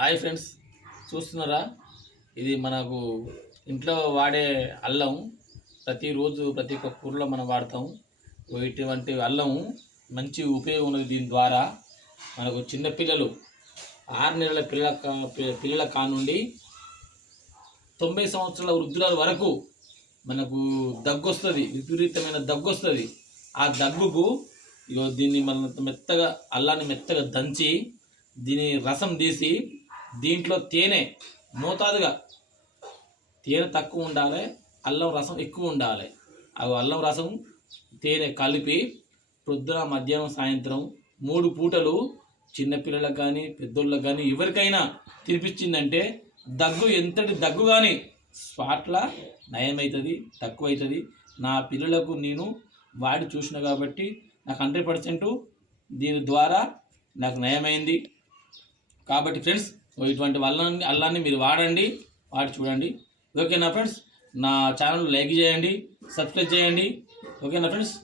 Hi friends, చూస్తున్నారా? ఇది మనకు ఇంట్లో వాడే అల్లం. ప్రతిరోజు ప్రతి ఒక్క కూరలో మనం వాడతాం. ఇటువంటి అల్లం మంచి ఉపయోగం ఉన్నది. దీని ద్వారా మనకు చిన్నపిల్లలు 6 నెలల పిల్లల కానుండి 90 సంవత్సరాల వృద్ధుల వరకు మనకు దగ్గు వస్తుంది, విపరీతమైన దగ్గు వస్తుంది. ఆ దగ్గుకు దీన్ని మనం మెత్తగా అల్లాన్ని మెత్తగా దంచి దీని రసం తీసి దీంట్లో తేనె మోతాదుగా, తేనె తక్కువ ఉండాలి, అల్లం రసం ఎక్కువ ఉండాలి. అల్లం రసం తేనె కలిపి పొద్దున మధ్యాహ్నం సాయంత్రం 3 పూటలు చిన్నపిల్లలకు కానీ పెద్దోళ్ళకి కానీ ఎవరికైనా తినిపించిందంటే దగ్గు, ఎంతటి దగ్గు కానీ స్పాట్లా నయమవుతుంది, తక్కువ అవుతుంది. నా పిల్లలకు నేను వాడి చూసిన కాబట్టి నాకు 100% దీని ద్వారా నాకు నయమైంది. కాబట్టి ఫ్రెండ్స్, ఇటువంటి అల్లాన్ని మీరు వాడి చూడండి. ఓకేనా ఫ్రెండ్స్? నా ఛానల్ లైక్ చేయండి, సబ్స్క్రైబ్ చేయండి. ఓకేనా ఫ్రెండ్స్?